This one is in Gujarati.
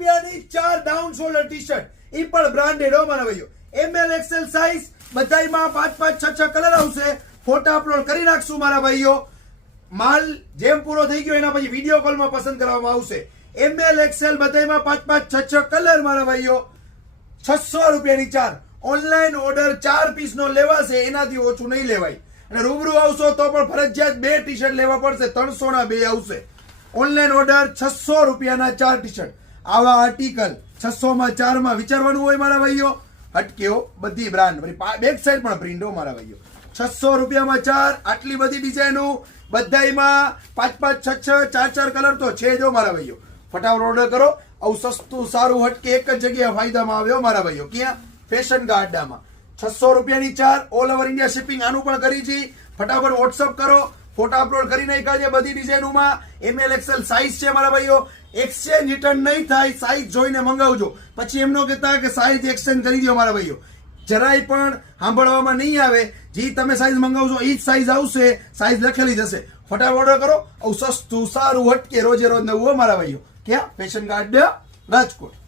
રૂપિયાની 4 ડાઉન શોલ્ડર ટી શર્ટ, એ પણ બ્રાન્ડેડ હો મારા ભાઈઓ. ML XL સાઈઝ બધાયમાં 5 5 6 6 કલર આવશે. ફોટા અપલોડ કરી નાખશું મારા ભાઈઓ. માલ જેમ પૂરો થઈ ગયો એના પછી વિડીયો કોલમાં પસંદ કરવામાં આવશે. ML XL બધાયમાં 5 5 6 6 કલર મારા ભાઈઓ. 600 રૂપિયાની 4. ઓનલાઈન ઓર્ડર 4 પીસ નો લેવાશે, એનાથી ઓછું નહીં લેવાય. અને રૂબરૂ આવશો તો પણ ફરજિયાત 2 ટી શર્ટ લેવા પડશે. 300 ના 2 આવશે. ઓનલાઈન ઓર્ડર 600 રૂપિયાના 4 ટી શર્ટ. આવા આર્ટિકલ 600 માં 4 માં વિચારવાનું હોય મારા ભાઈઓ. હટકેઓ બધી બ્રાન્ડ, બેક સાઈડ પણ પ્રિન્ટ હો મારા ભાઈઓ. 600 રૂપિયામાં 4. આટલી બધી ડિઝાઇનો બધાયમાં 5 5 6 6 4 4 કલર તો છે જો મારા ભાઈઓ. ફટાફટ ઓર્ડર કરો. આવું સસ્તું સારું હટકે એક જ જગ્યાએ ફાયદામાં આવ્યો મારા ભાઈઓ. ક્યાં? ફેશન ગાર્ડામાં 600 રૂપિયાની 4. ઓલ ઓવર ઇન્ડિયા શિપિંગ આનું પણ કરી છે. ફટાફટ વોટ્સઅપ કરો. ફોટા અપલોડ કરી નાખ્યા છે બધી ડિઝાઇનોમાં. ML XL સાઈઝ છે મારા ભાઈઓ. એક્સચેન્જ રિટર્ન નહીં થાય. સાઈઝ જોઈને મંગાવજો. પછી એમ ન કહેતા કે સાઈઝ એક્સચેન્જ કરી દો મારા ભાઈઓ. જરાય પણ સાંભળવામાં નહીં આવે. જે તમે સાઈઝ મંગાવશો એ જ સાઈઝ આવશે. સાઈઝ લખેલી જશે. ફટાફટ ઓર્ડર કરો. આવું સસ્તું સારું હટકે રોજે રોજ નવું હો મારા ભાઈઓ. ક્યાં? Fashion guard Rajkot.